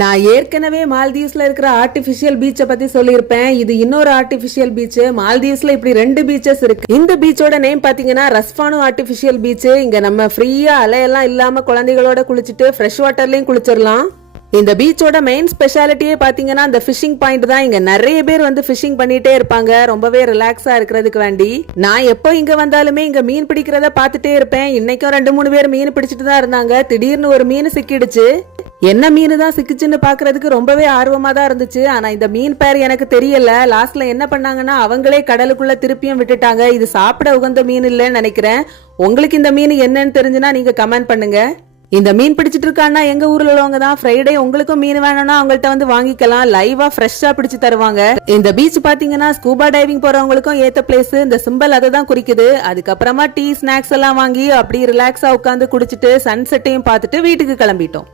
நான் ஏற்கனவே மால்தீவ்ஸ்ல இருக்கிற ஆர்டிபிஷியல் பீச்சை பத்தி சொல்லியிருப்பேன். இது இன்னொரு ஆர்டிபிஷியல் பீச். மால்தீவ்ஸ்ல இப்படி 2 பீச்சஸ் இருக்கு. இந்த பீச்சோட நேம் பாத்தீங்கன்னா ரஸ்பானு ஆர்டிபிஷியல் பீச். இங்க நம்ம ஃப்ரீயா அலையெல்லாம் இல்லாம குழந்தைகளோட குளிச்சுட்டு ஃப்ரெஷ் வாட்டர்லயும் குளிச்சிடலாம். இந்த பீச்சோட மெயின் ஸ்பெஷாலிட்டியே பாத்தீங்கன்னா இந்த ஃபிஷிங் பாயிண்ட் தான். இங்க நிறைய பேர் வந்து ஃபிஷிங் பண்ணிட்டே இருப்பாங்க, ரொம்பவே ரிலாக்ஸா இருக்கிறதுக்கு வேண்டி. நான் எப்போ இங்க வந்தாலுமே இங்க மீன் பிடிக்கிறத பாத்துட்டே இருப்பேன். இன்னைக்கும் 2-3 பேர் மீன் பிடிச்சிட்டு தான் இருந்தாங்க. திடீர்னு ஒரு மீன் சிக்கிடுச்சு. என்ன மீன் தான் சிக்கிச்சுன்னு பாக்குறதுக்கு ரொம்பவே ஆர்வமா தான் இருந்துச்சு. ஆனா இந்த மீன் பேர் எனக்கு தெரியல. லாஸ்ட்ல என்ன பண்ணாங்கன்னா அவங்களே கடலுக்குள்ள திருப்பியும் விட்டுட்டாங்க. இது சாப்பிட உகந்த மீன் இல்லைன்னு நினைக்கிறேன். உங்களுக்கு இந்த மீன் என்னன்னு தெரிஞ்சுன்னா நீங்க கமெண்ட் பண்ணுங்க. இந்த மீன் பிடிச்சிட்டு இருக்கான்னா எங்க ஊர்ல உள்ளவங்க தான். ஃப்ரைடே உங்களுக்கும் மீன் வேணும்னா அவங்கள்ட்ட வந்து வாங்கிக்கலாம். லைவா ஃப்ரெஷ்ஷா பிடிச்சு தருவாங்க. இந்த பீச் பாத்தீங்கன்னா ஸ்கூபா டைவிங் போறவங்களுக்கும் ஏத்த பிளேஸ். இந்த சிம்பிள் அதை தான் குறிக்குது. அதுக்கப்புறமா டீ ஸ்நாக்ஸ் எல்லாம் வாங்கி அப்படி ரிலாக்ஸா உட்காந்து குடிச்சிட்டு சன்செட்டையும் பார்த்துட்டு வீட்டுக்கு கிளம்பிட்டோம்.